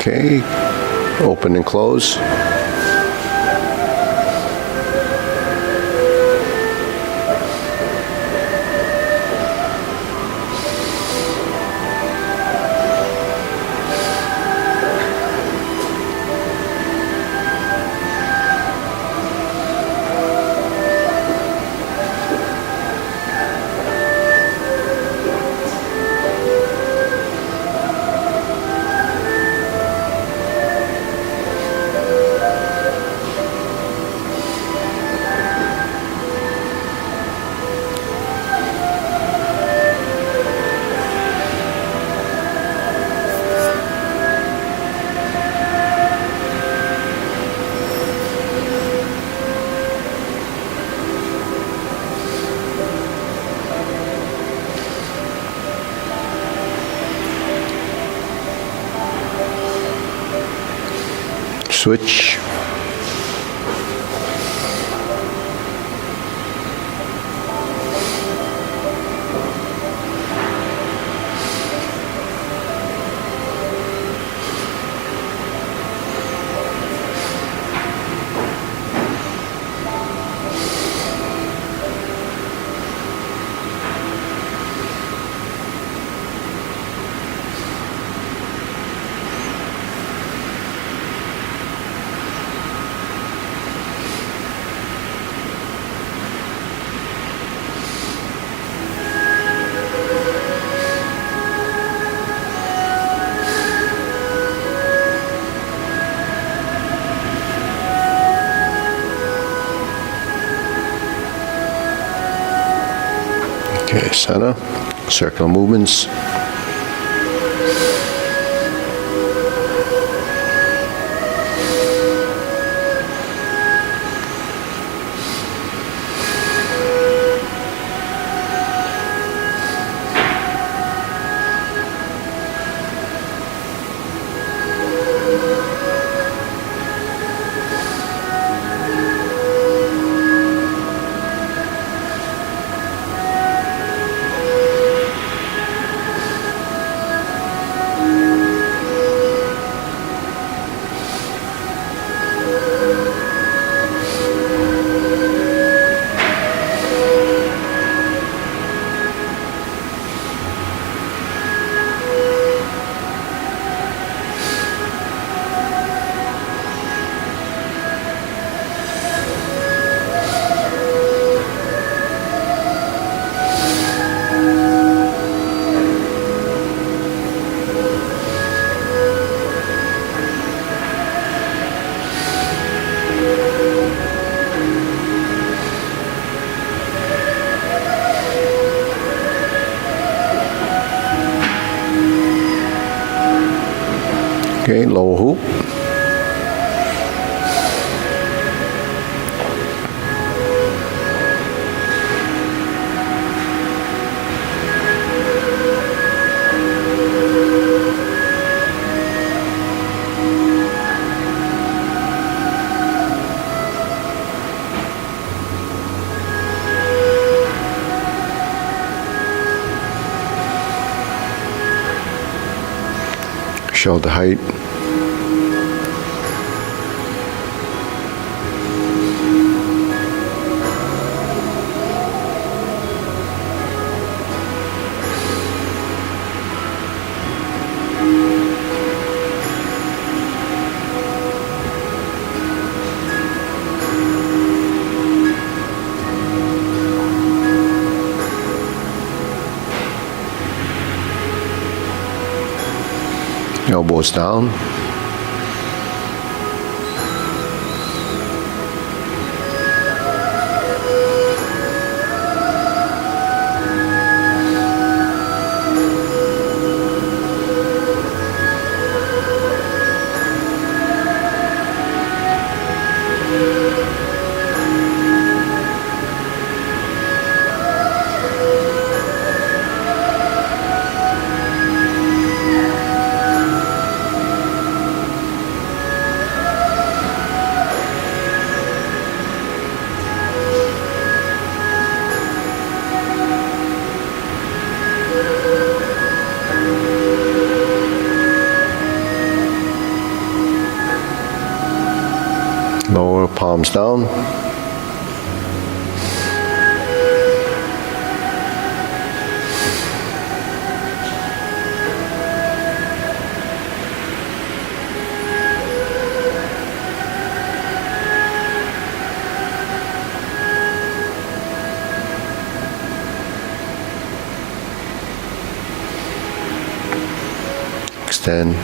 Okay, open and close. Switch. Okay, center, circular movements. Okay, lower hoop. Shoulder height. Elbows down. Lower palms down. Extend.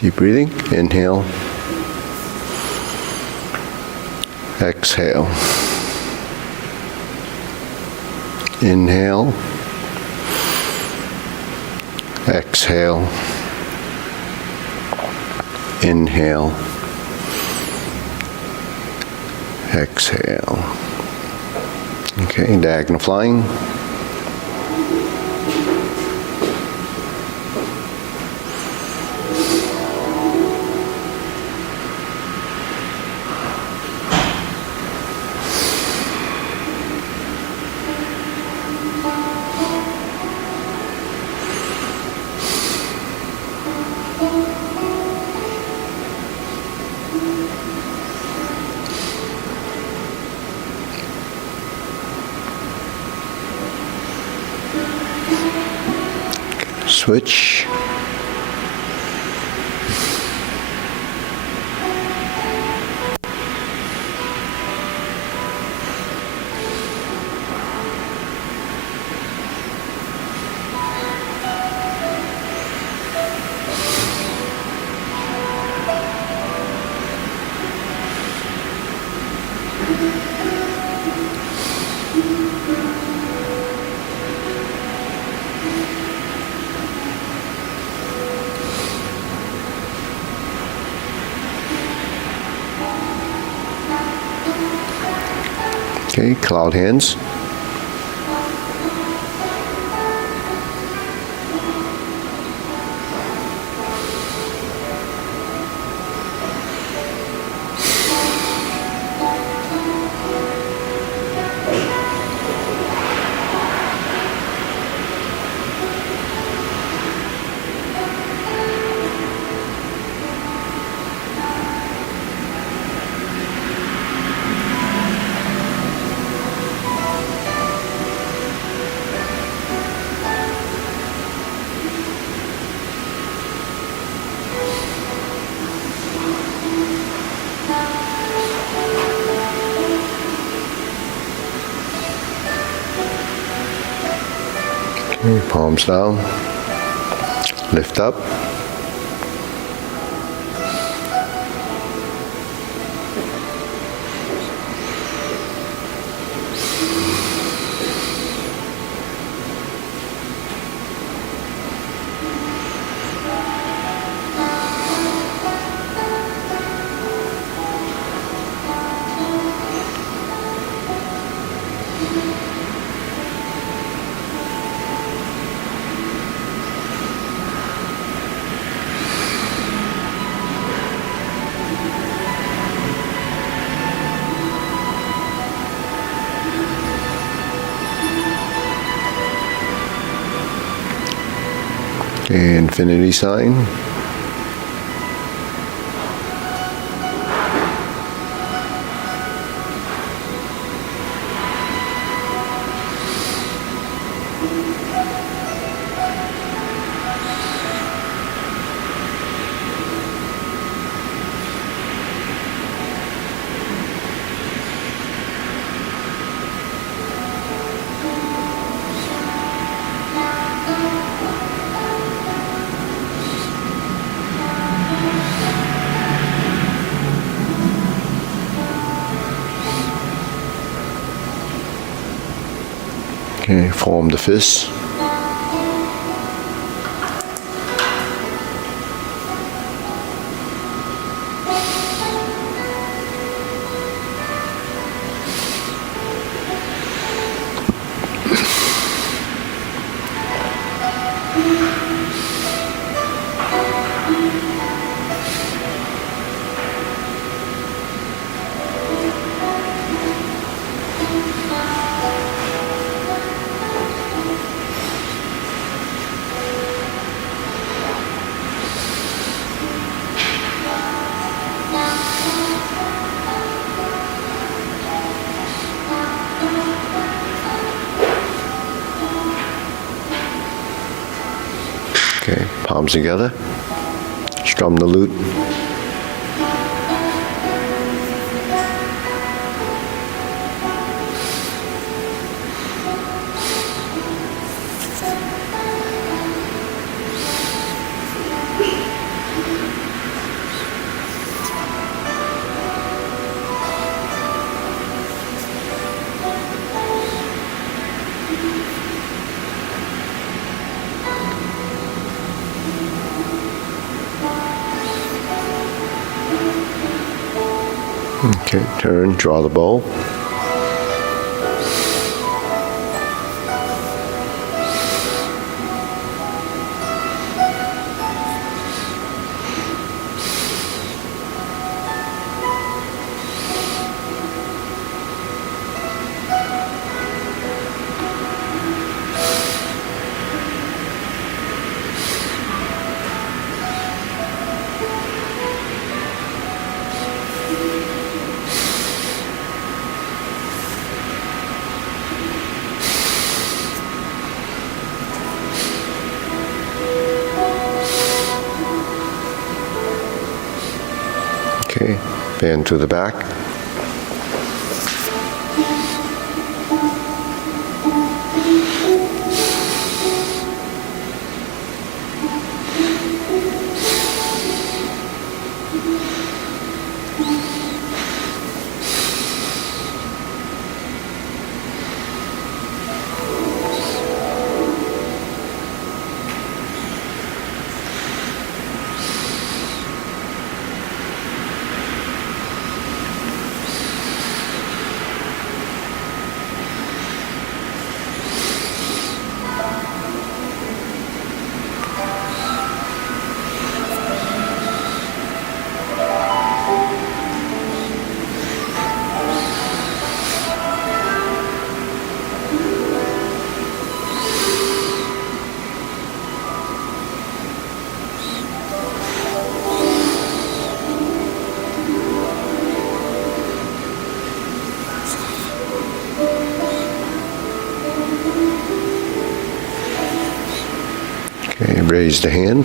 Deep breathing. Inhale. Exhale. Inhale. Exhale. Inhale. Exhale. Okay, diagonal flying. Switch. Okay, cloud hands. Okay, palms down. Lift up. Okay, infinity sign. Okay, form the fists. Okay, palms together. Strum the lute. Okay, turn, draw the bow. Okay, bend to the back. Okay, raise the hand.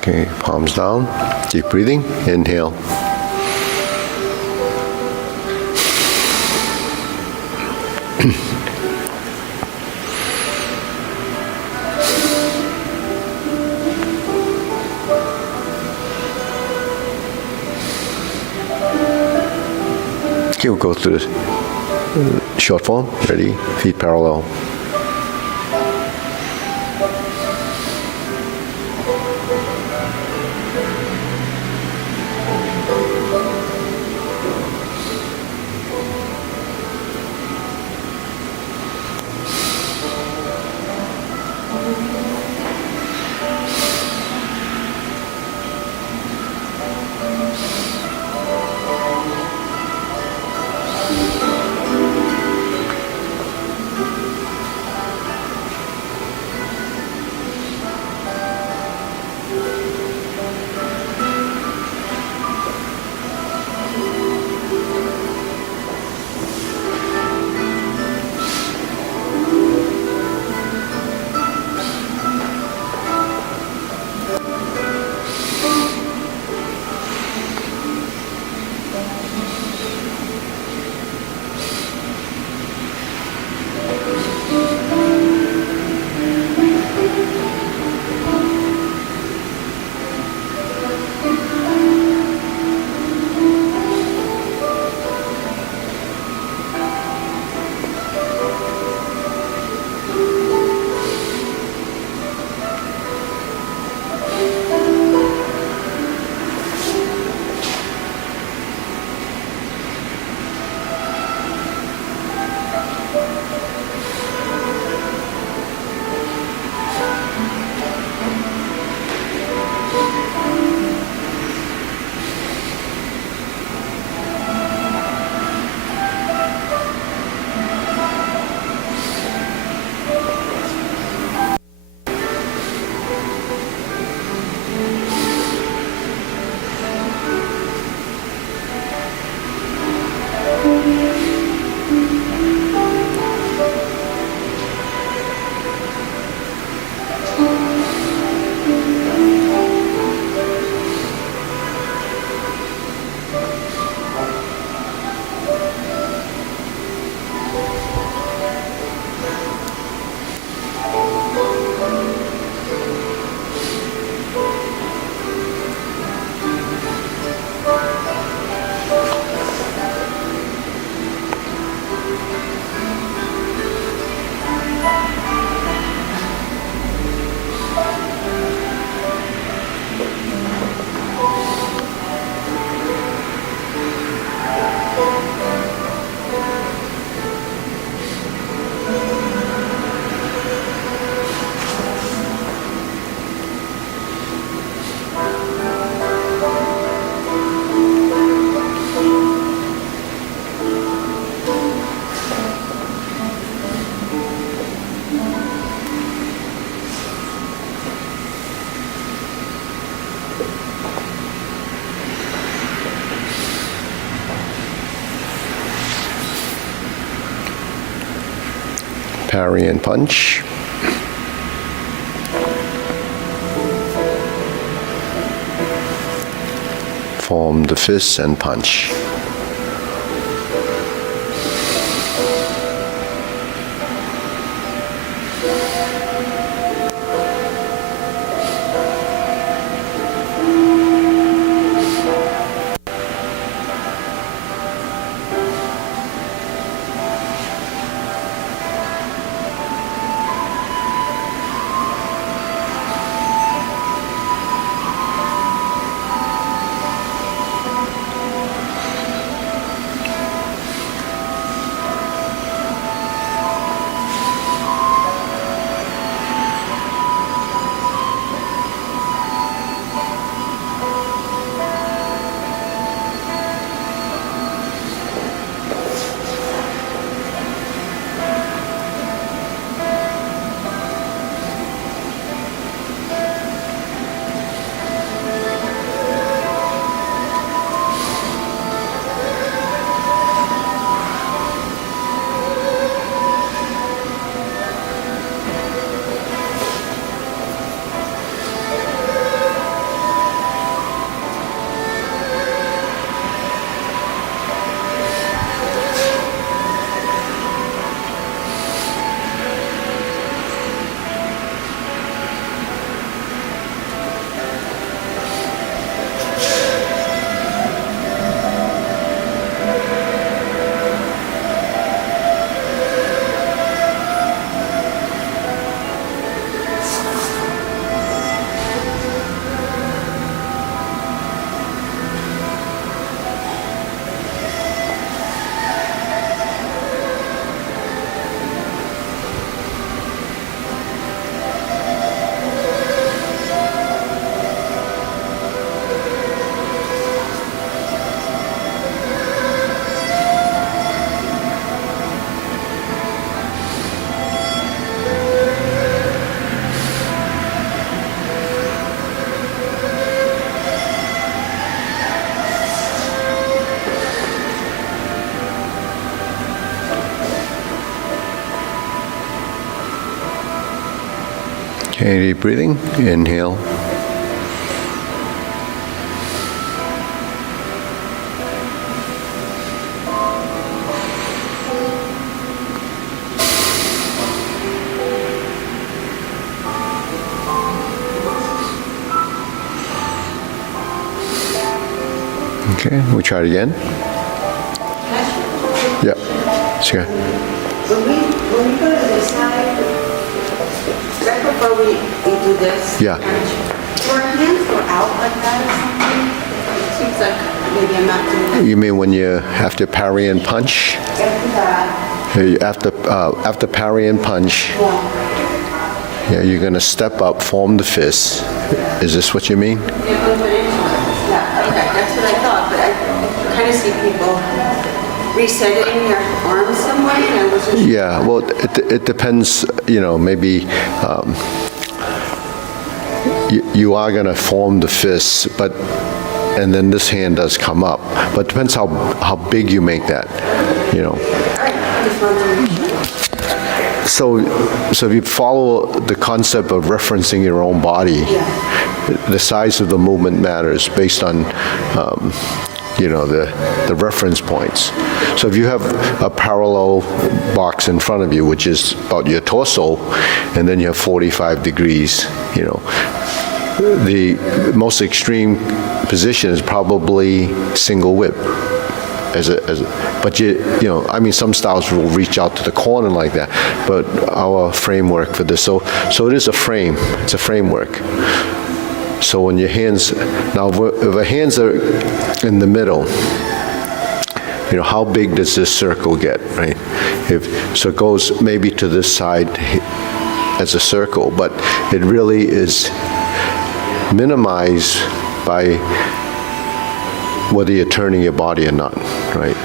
Okay, palms down, deep breathing, inhale. Okay, we'll go through the short form. Ready? Feet parallel. Parry and punch. Form the fist and punch. Okay, deep breathing. Inhale. Okay, we'll try it again. Yeah, sure. When we go to the side, right before we do this, Yeah. do our hands go out like that or something? It seems like maybe I'm not doing that. You mean when you have to parry and punch? After that, After parry and punch, yeah, you're going to step up, form the fist. Is this what you mean? yeah, okay, that's what I thought, but I kind of see people resetting their arms some way, and I wasn't sure. Yeah, well, it depends, maybe you are going to form the fist, and then this hand does come up. But it depends how big you make that, All right, I just wanted to make sure. So if you follow the concept of referencing your own body, the size of the movement matters based on, the reference points. So if you have a parallel box in front of you, which is about your torso, and then you have 45 degrees, the most extreme position is probably single whip. But some styles will reach out to the corner like that. But our framework for this, so it is a frame. It's a framework. So when your hands, now if the hands are in the middle, how big does this circle get, right? So it goes maybe to this side as a circle, but it really is minimized by whether you're turning your body or not, right?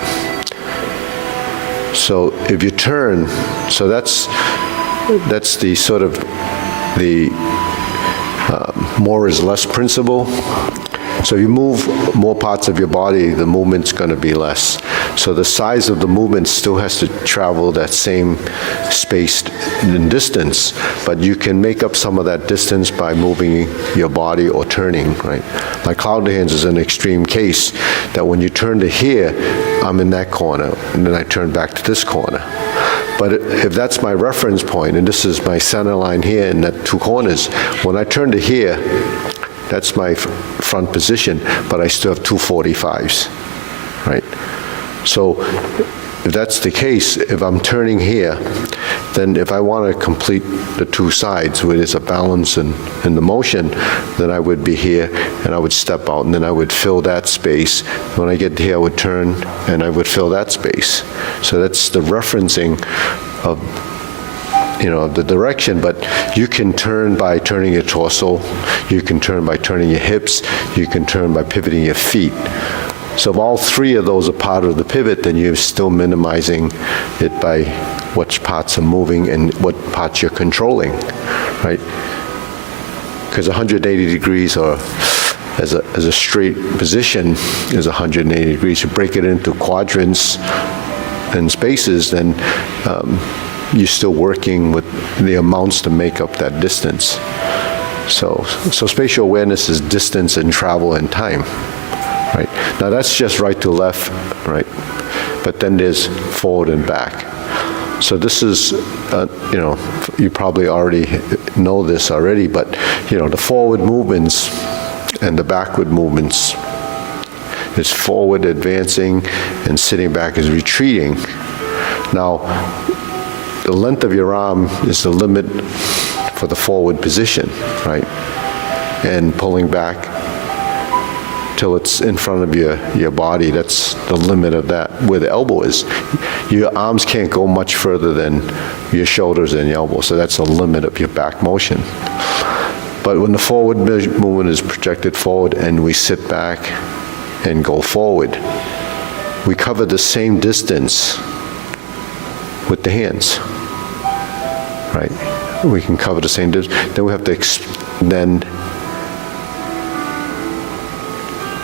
So if you turn, so that's the sort of the more is less principle. So if you move more parts of your body, the movement's going to be less. So the size of the movement still has to travel that same space and distance, but you can make up some of that distance by moving your body or turning, right? Like cloud hands is an extreme case that when you turn to here, I'm in that corner, and then I turn back to this corner. But if that's my reference point, and this is my center line here in that two corners, when I turn to here, that's my front position, but I still have 245s, right? So if that's the case, if I'm turning here, then if I want to complete the two sides where there's a balance in the motion, then I would be here and I would step out and then I would fill that space. When I get here, I would turn and I would fill that space. So that's the referencing of the direction, but you can turn by turning your torso, you can turn by turning your hips, you can turn by pivoting your feet. So if all three of those are part of the pivot, then you're still minimizing it by which parts are moving and what parts you're controlling, right? Because 180 degrees or as a straight position is 180 degrees. You break it into quadrants and spaces, then you're still working with the amounts to make up that distance. So spatial awareness is distance and travel and time, right? Now that's just right to left, right? But then there's forward and back. So this is, you probably already know this already, but the forward movements and the backward movements is forward advancing and sitting back is retreating. Now, the length of your arm is the limit for the forward position, right? And pulling back till it's in front of your body, that's the limit of that, where the elbow is. Your arms can't go much further than your shoulders and your elbow, so that's the limit of your back motion. But when the forward movement is projected forward and we sit back and go forward, we cover the same distance with the hands, right? We can cover the same distance. Then we have to extend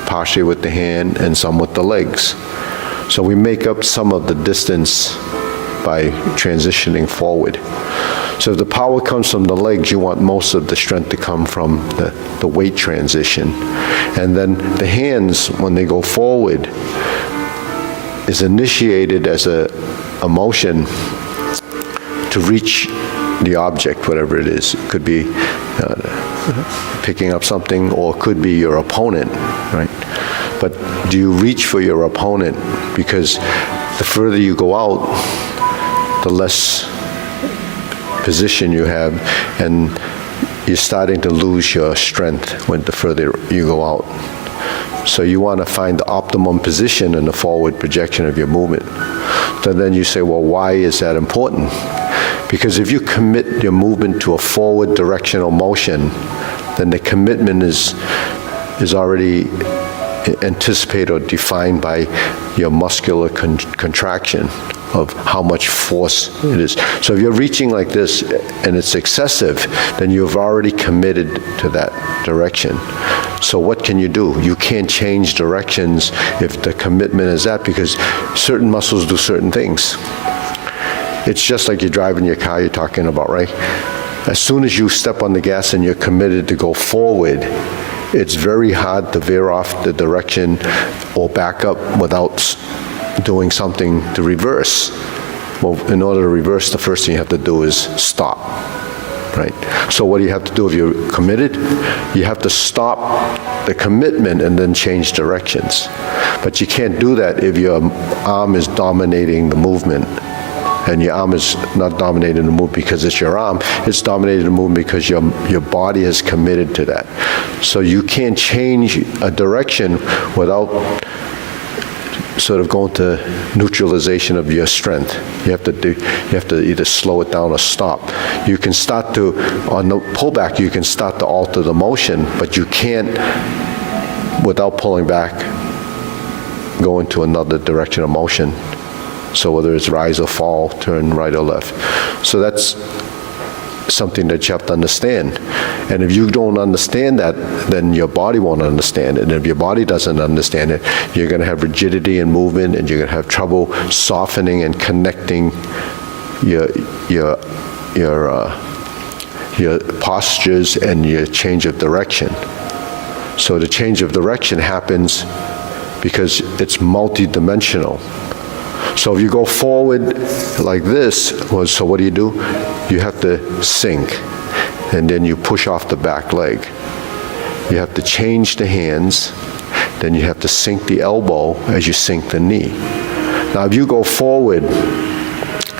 partially with the hand and some with the legs. So we make up some of the distance by transitioning forward. So if the power comes from the legs, you want most of the strength to come from the weight transition. And then the hands, when they go forward, is initiated as a motion to reach the object, whatever it is. It could be picking up something, or it could be your opponent, right? But do you reach for your opponent? Because the further you go out, the less position you have, and you're starting to lose your strength when the further you go out. So you want to find the optimum position in the forward projection of your movement. So then you say, well, why is that important? Because if you commit your movement to a forward directional motion, then the commitment is already anticipated or defined by your muscular contraction of how much force it is. So if you're reaching like this and it's excessive, then you've already committed to that direction. So what can you do? You can't change directions if the commitment is that, because certain muscles do certain things. It's just like you're driving your car you're talking about, right? As soon as you step on the gas and you're committed to go forward, it's very hard to veer off the direction or back up without doing something to reverse. Well, in order to reverse, the first thing you have to do is stop, right? So what do you have to do if you're committed? You have to stop the commitment and then change directions. But you can't do that if your arm is dominating the movement. And your arm is not dominating the movement because it's your arm, it's dominating the movement because your body is committed to that. So you can't change a direction without sort of going to neutralization of your strength. You have to either slow it down or stop. You can start to, on the pullback, you can start to alter the motion, but you can't, without pulling back, go into another direction of motion. So whether it's rise or fall, turn right or left. So that's something that you have to understand. And if you don't understand that, then your body won't understand it. And if your body doesn't understand it, you're going to have rigidity in movement, and you're going to have trouble softening and connecting your postures and your change of direction. So the change of direction happens because it's multidimensional. So if you go forward like this, so what do? You have to sink, and then you push off the back leg. You have to change the hands, then you have to sink the elbow as you sink the knee. Now if you go forward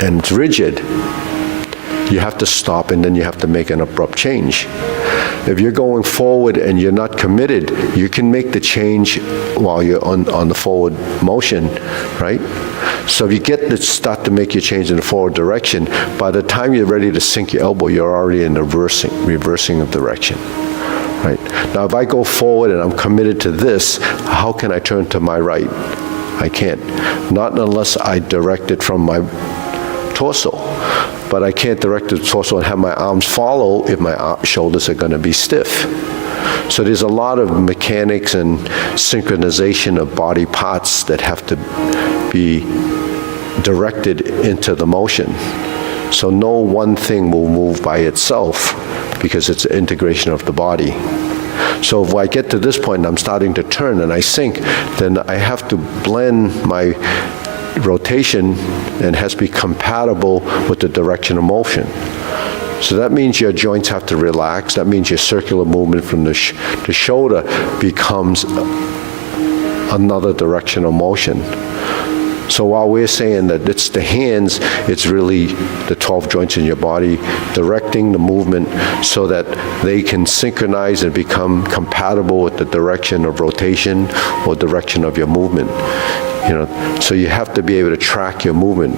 and it's rigid, you have to stop, and then you have to make an abrupt change. If you're going forward and you're not committed, you can make the change while you're on the forward motion, right? So if you start to make your change in the forward direction, by the time you're ready to sink your elbow, you're already in the reversing of direction, right? Now if I go forward and I'm committed to this, how can I turn to my right? I can't. Not unless I direct it from my torso. But I can't direct the torso and have my arms follow if my shoulders are going to be stiff. So there's a lot of mechanics and synchronization of body parts that have to be directed into the motion. So no one thing will move by itself because it's an integration of the body. So if I get to this point and I'm starting to turn and I sink, then I have to blend my rotation and has to be compatible with the direction of motion. So that means your joints have to relax. That means your circular movement from the shoulder becomes another direction of motion. So while we're saying that it's the hands, it's really the 12 joints in your body directing the movement so that they can synchronize and become compatible with the direction of rotation or direction of your movement. You know, so you have to be able to track your movement.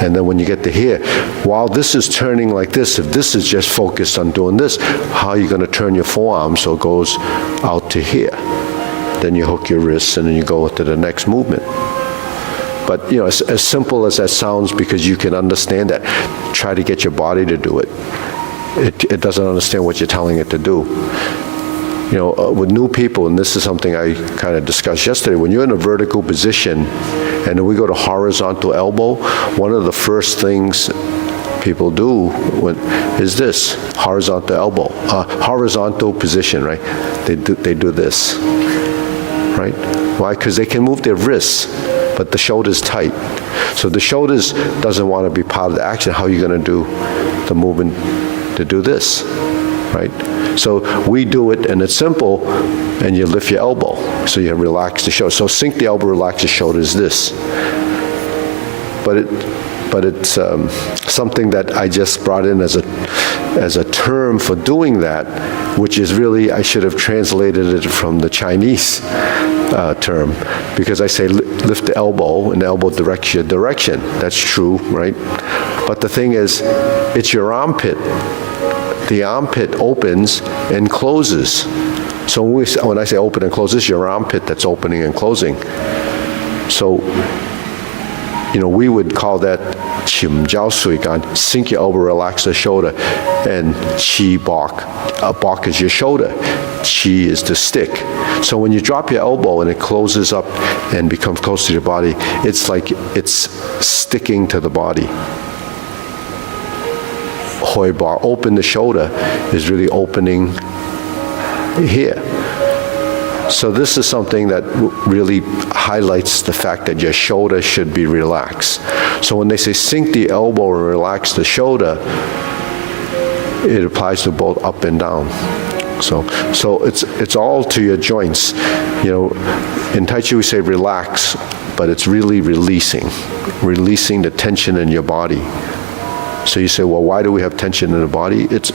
And then when you get to here, while this is turning like this, if this is just focused on doing this, how are you going to turn your forearm so it goes out to here? Then you hook your wrists and then you go to the next movement. But you know, as simple as that sounds, because you can understand that, try to get your body to do it. It doesn't understand what you're telling it to do. You know, with new people, and this is something I kind of discussed yesterday, when you're in a vertical position and then we go to horizontal elbow, one of the first things people do is this, horizontal elbow, horizontal position, right? They do this, right? Why? Because they can move their wrists, but the shoulder's tight. So the shoulders doesn't want to be part of the action. How are you going to do the movement to do this, right? So we do it, and it's simple, and you lift your elbow. So you relax the shoulder. So sink the elbow, relax the shoulder is this. But it's something that I just brought in as a term for doing that, which is really, I should have translated it from the Chinese term, because I say lift the elbow, and the elbow directs your direction. That's true, right? But the thing is, it's your armpit. The armpit opens and closes. So when I say open and close, this is your armpit that's opening and closing. So, you know, we would call that qim jiao sui gan, sink your elbow, relax the shoulder, and qi bok. Bok is your shoulder, qi is the stick. So when you drop your elbow and it closes up and becomes close to your body, it's like it's sticking to the body. Hoi bar, open the shoulder, is really opening here. So this is something that really highlights the fact that your shoulder should be relaxed. So when they say sink the elbow and relax the shoulder, it applies to both up and down. So it's all to your joints. You know, in Tai Chi we say relax, but it's really releasing the tension in your body. So you say, well, why do we have tension in the body? It's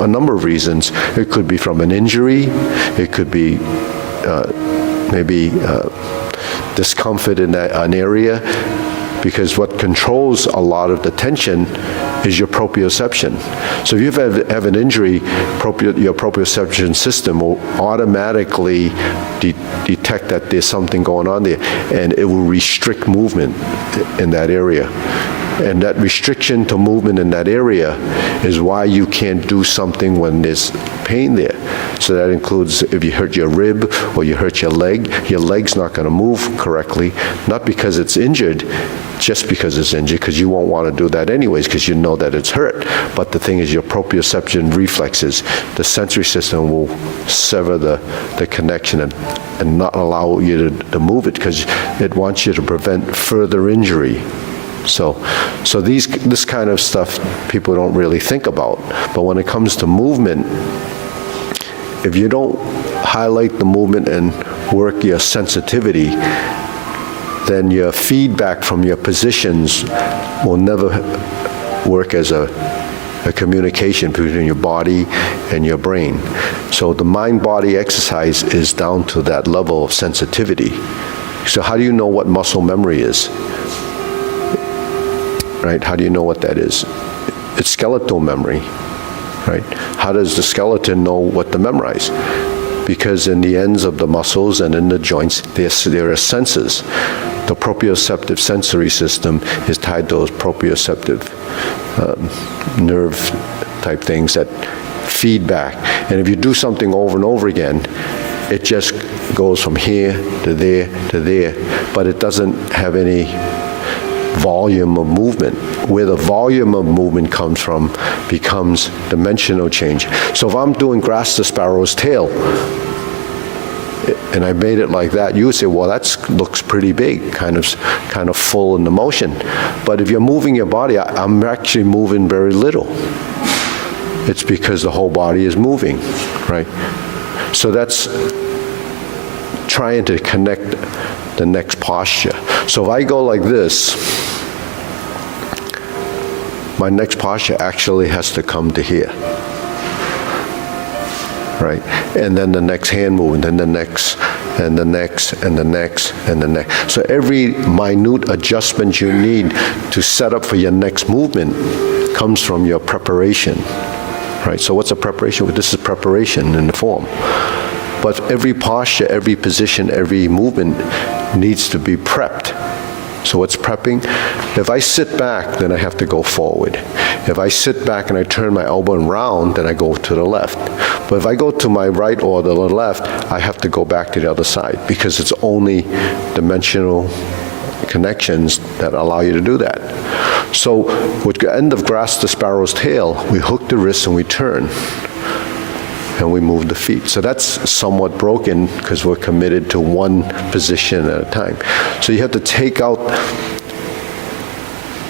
a number of reasons. It could be from an injury. It could be maybe discomfort in an area, because what controls a lot of the tension is your proprioception. So if you have an injury, your proprioception system will automatically detect that there's something going on there, and it will restrict movement in that area. And that restriction to movement in that area is why you can't do something when there's pain there. So that includes if you hurt your rib or you hurt your leg's not going to move correctly, not because it's injured, just because it's injured, because you won't want to do that anyways, because you know that it's hurt. But the thing is, your proprioception reflexes, the sensory system will sever the connection and not allow you to move it, because it wants you to prevent further injury. So this kind of stuff people don't really think about. But when it comes to movement, if you don't highlight the movement and work your sensitivity, then your feedback from your positions will never work as a communication between your body and your brain. So the mind-body exercise is down to that level of sensitivity. So how do you know what muscle memory is? Right? How do you know what that is? It's skeletal memory, right? How does the skeleton know what to memorize? Because in the ends of the muscles and in the joints, there are senses. The proprioceptive sensory system is tied to those proprioceptive nerve type things that feedback. And if you do something over and over again, it just goes from here to there to there, but it doesn't have any volume of movement. Where the volume of movement comes from becomes dimensional change. So if I'm doing grass the sparrow's tail, and I made it like that, you would say, well, that looks pretty big, kind of full in the motion. But if you're moving your body, I'm actually moving very little. It's because the whole body is moving, right? So that's trying to connect the next posture. So if I go like this, my next posture actually has to come to here. Right? And then the next hand movement, and the next, and the next, and the next, and the next. So every minute adjustment you need to set up for your next movement comes from your preparation. Right? So what's a preparation? This is preparation in the form. But every posture, every position, every movement needs to be prepped. So what's prepping? If I sit back, then I have to go forward. If I sit back and I turn my elbow around, then I go to the left. But if I go to my right or the left, I have to go back to the other side, because it's only dimensional connections that allow you to do that. So with the end of grasp the sparrow's tail, we hook the wrists and we turn. And we move the feet. So that's somewhat broken because we're committed to one position at a time. So you have to take out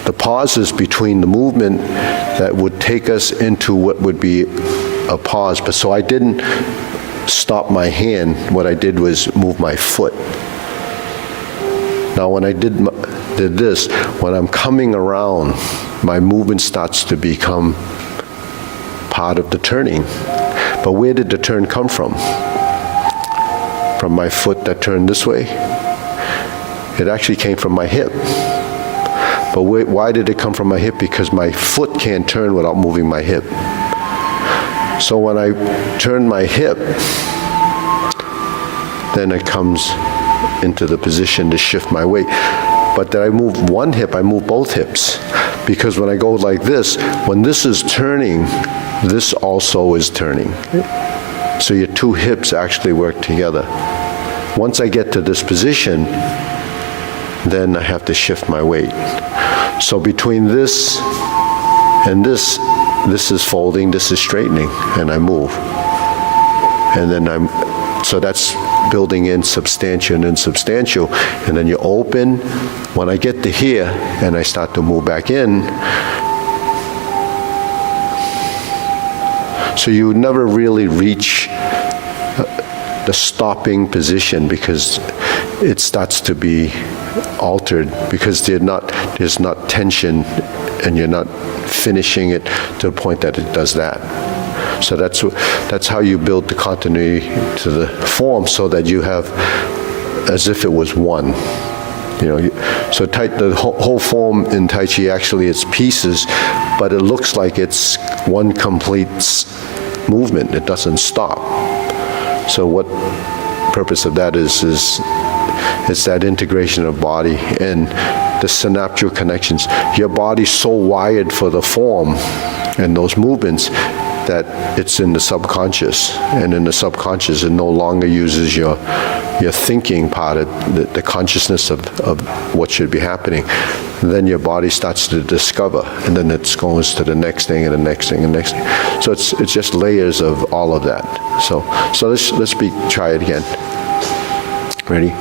the pauses between the movement that would take us into what would be a pause. But so I didn't stop my hand. What I did was move my foot. Now when I did this, when I'm coming around, my movement starts to become part of the turning. But where did the turn come from? From my foot that turned this way? It actually came from my hip. But why did it come from my hip? Because my foot can't turn without moving my hip. So when I turn my hip, then it comes into the position to shift my weight. But that I move one hip, I move both hips. Because when I go like this, when this is turning, this also is turning. So your two hips actually work together. Once I get to this position, then I have to shift my weight. So between this and this is folding, this is straightening, and I move. And then so that's building in substantial and insubstantial. And then you open. When I get to here and I start to move back in, so you never really reach the stopping position because it starts to be altered because there's not tension and you're not finishing it to the point that it does that. So that's how you build the continuity to the form so that you have as if it was one. So the whole form in Tai Chi actually it's pieces, but it looks like it's one complete movement. It doesn't stop. So what purpose of that is that integration of body and the synaptic connections. Your body's so wired for the form and those movements that it's in the subconscious, and in the subconscious it no longer uses your thinking part of the consciousness of what should be happening. And then your body starts to discover, and then it goes to the next thing and the next thing and the next thing. So it's just layers of all of that. So let's try it again. Ready?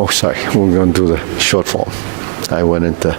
Oh, sorry. We're going to do the short form. I went into...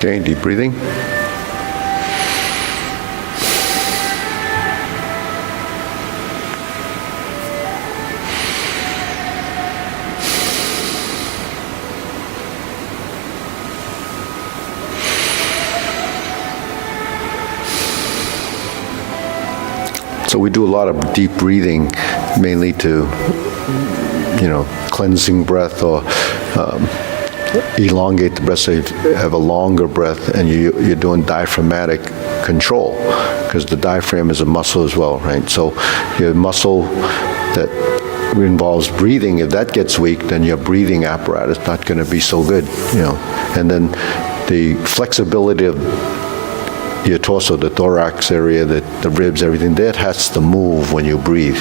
Okay, deep breathing. So we do a lot of deep breathing, mainly to, cleansing breath or elongate the breath so you have a longer breath, and you're doing diaphragmatic control, because the diaphragm is a muscle as well, right? So your muscle that involves breathing, if that gets weak, then your breathing apparatus is not going to be so good, And then the flexibility of your torso, the thorax area, the ribs, everything, that has to move when you breathe.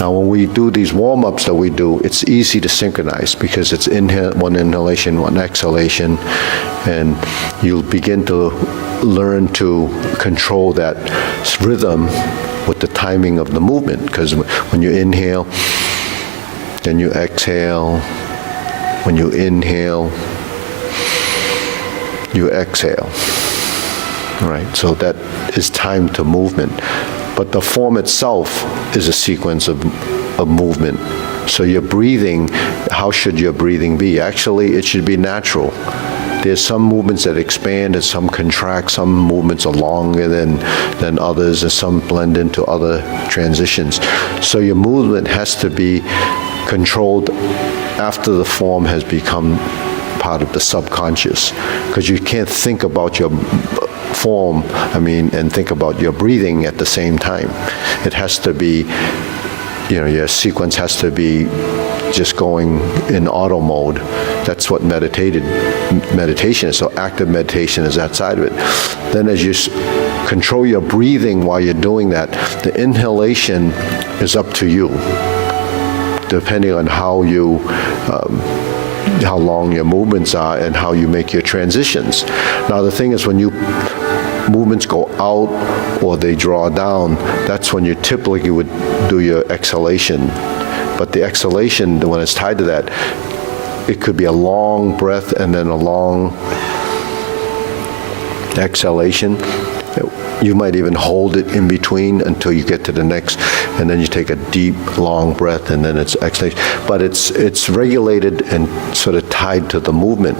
Now, when we do these warm-ups that we do, it's easy to synchronize because it's one inhalation, one exhalation, and you'll begin to learn to control that rhythm with the timing of the movement, because when you inhale, then you exhale. When you inhale, you exhale. Right, so that is time to movement. But the form itself is a sequence of movement. So your breathing, how should your breathing be? Actually, it should be natural. There's some movements that expand and some contract, some movements are longer than others, and some blend into other transitions. So your movement has to be controlled after the form has become part of the subconscious, because you can't think about your form, and think about your breathing at the same time. It has to be, your sequence has to be just going in auto mode. That's what meditation is. So active meditation is that side of it. Then as you control your breathing while you're doing that, the inhalation is up to you, depending on how long your movements are and how you make your transitions. Now, the thing is, when movements go out or they draw down, that's when you typically would do your exhalation. But the exhalation, when it's tied to that, it could be a long breath and then a long exhalation. You might even hold it in between until you get to the next, and then you take a deep, long breath, and then it's exhalation. But it's regulated and sort of tied to the movement.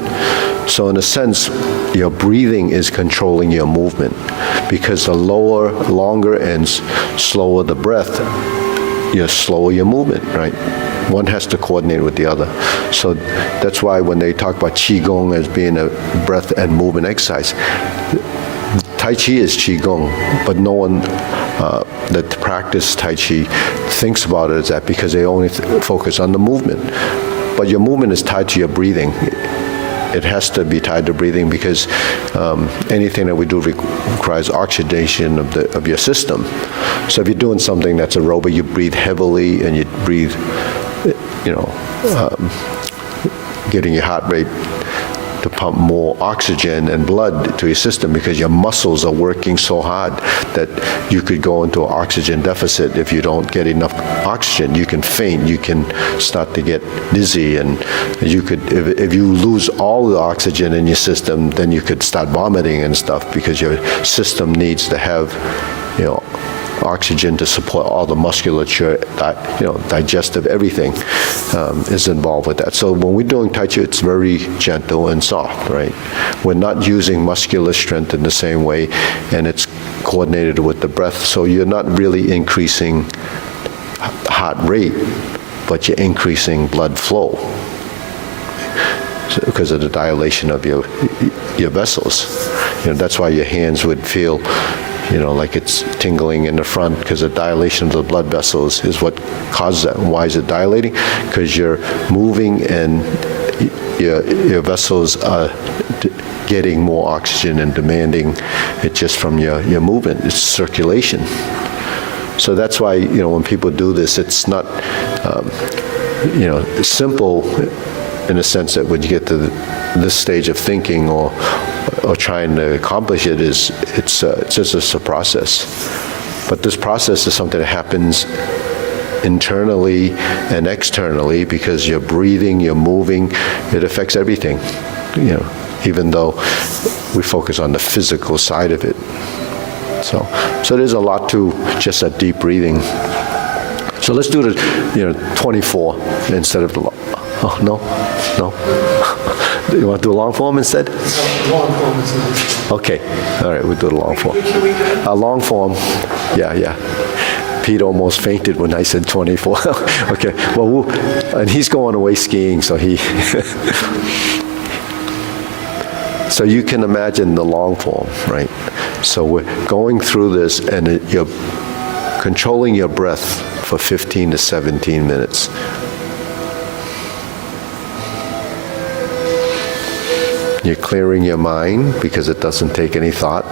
So in a sense, your breathing is controlling your movement, because the longer and slower the breath, you slower your movement, right? One has to coordinate with the other. So that's why when they talk about Qigong as being a breath and movement exercise, Tai Chi is Qigong, but no one that practice Tai Chi thinks about it as that, because they only focus on the movement. But your movement is tied to your breathing. It has to be tied to breathing, because anything that we do requires oxygenation of your system. So if you're doing something that's aerobic, you breathe heavily and you breathe, getting your heart rate to pump more oxygen and blood to your system, because your muscles are working so hard that you could go into an oxygen deficit if you don't get enough oxygen. You can faint, you can start to get dizzy, and you could, if you lose all the oxygen in your system, then you could start vomiting and stuff, because your system needs to have, oxygen to support all the musculature, digestive, everything is involved with that. So when we're doing Tai Chi, it's very gentle and soft, right? We're not using muscular strength in the same way, and it's coordinated with the breath. So you're not really increasing heart rate, but you're increasing blood flow, because of the dilation of your vessels. That's why your hands would feel like it's tingling in the front, because the dilation of the blood vessels is what causes that. And why is it dilating? Because you're moving and your vessels are getting more oxygen and demanding it just from your movement. It's circulation. So that's why, when people do this, it's not, simple in a sense that when you get to this stage of thinking or trying to accomplish it, it's just a process. But this process is something that happens internally and externally, because you're breathing, you're moving, it affects everything. Even though we focus on the physical side of it. So there's a lot to just that deep breathing. So let's do the, 24 instead of the long. Oh, no? You want to do a long form instead? Long form is nice. Okay, all right, we'll do the long form. A long form, yeah. Pete almost fainted when I said 24. Okay, well, and he's going away skiing, so he... So you can imagine the long form, right? So we're going through this, and you're controlling your breath for 15 to 17 minutes. You're clearing your mind because it doesn't take any thought.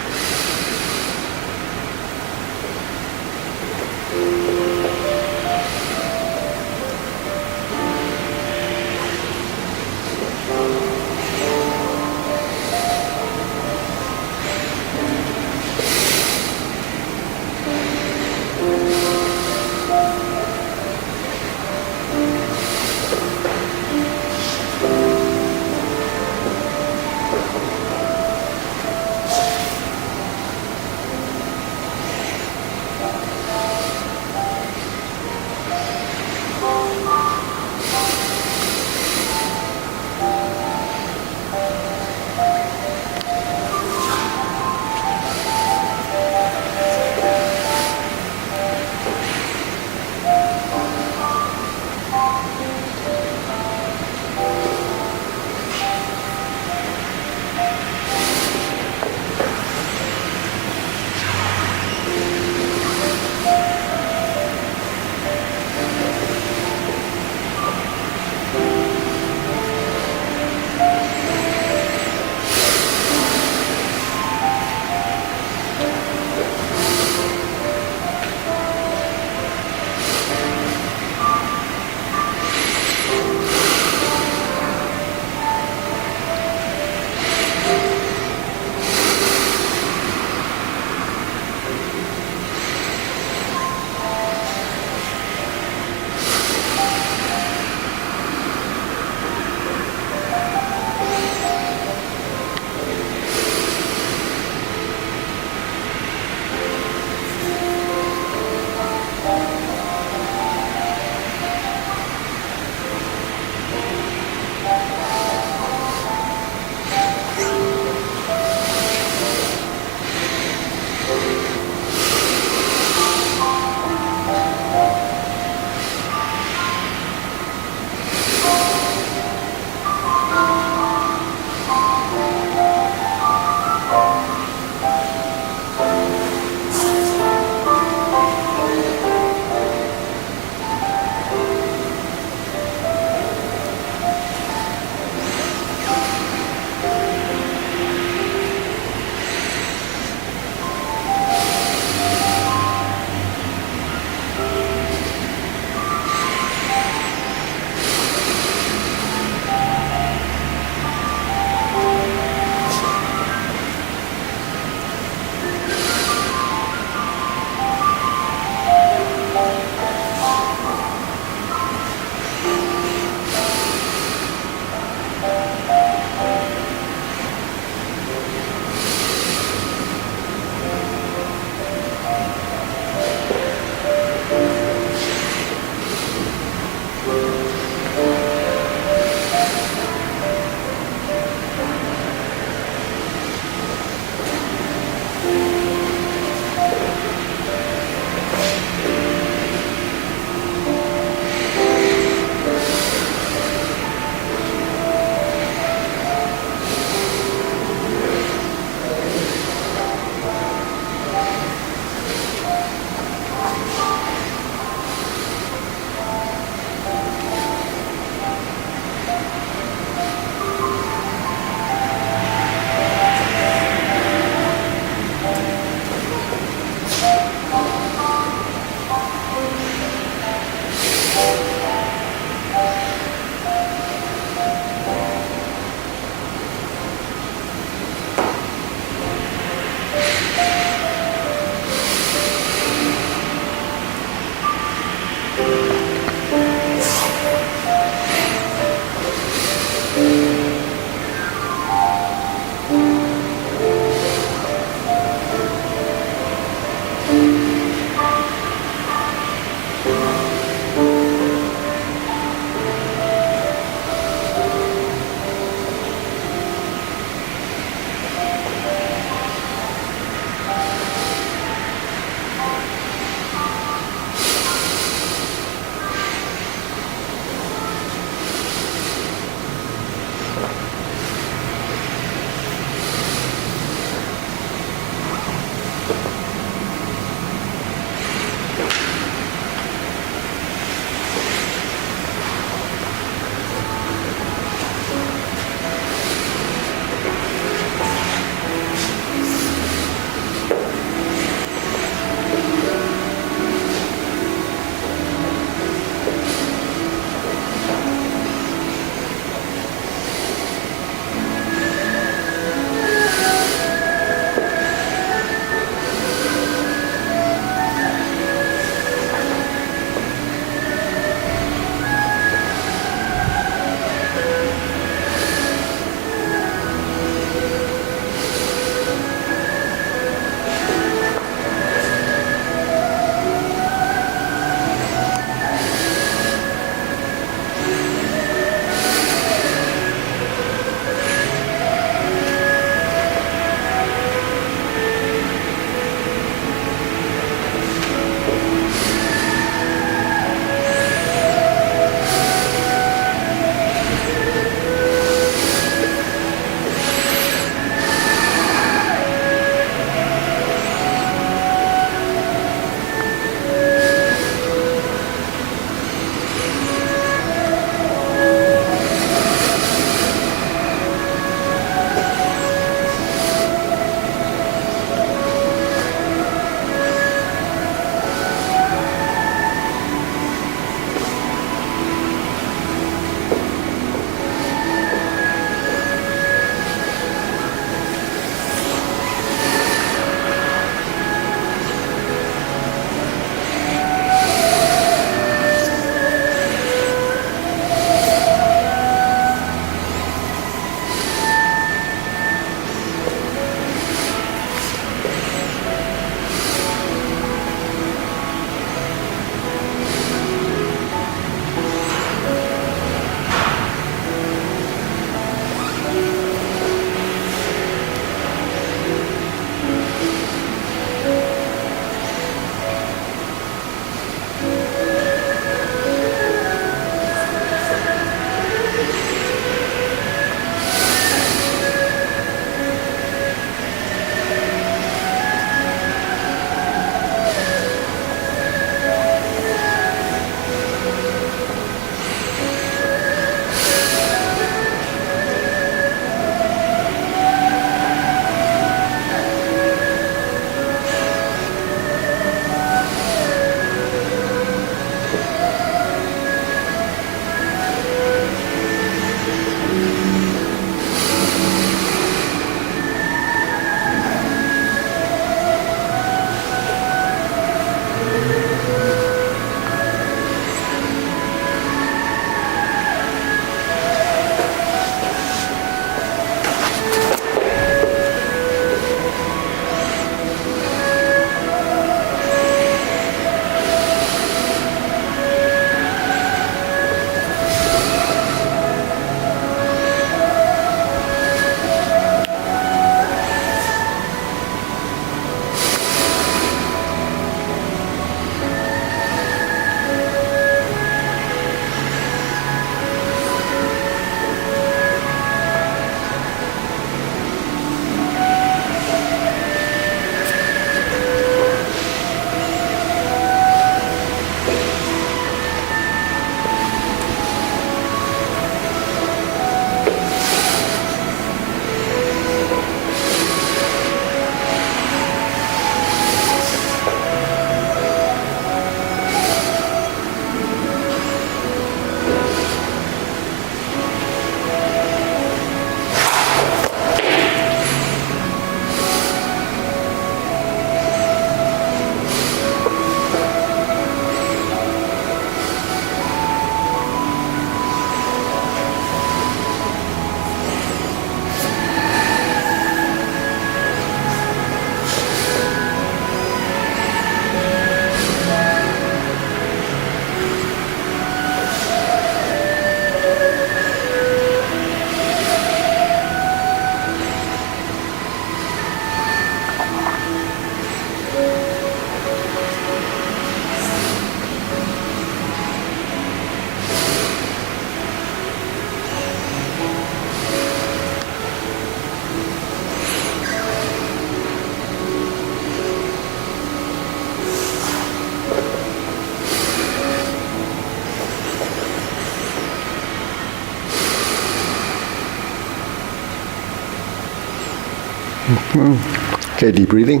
Okay, deep breathing.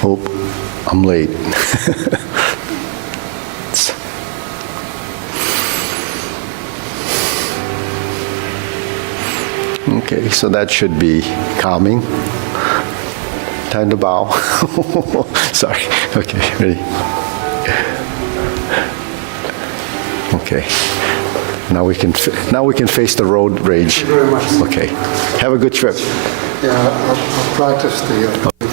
Hope I'm late. Okay, so that should be calming. Time to bow. Sorry. Okay, ready? Okay. Now we can face the road rage. Thank you very much. Okay. Have a good trip. Yeah, I'll practice the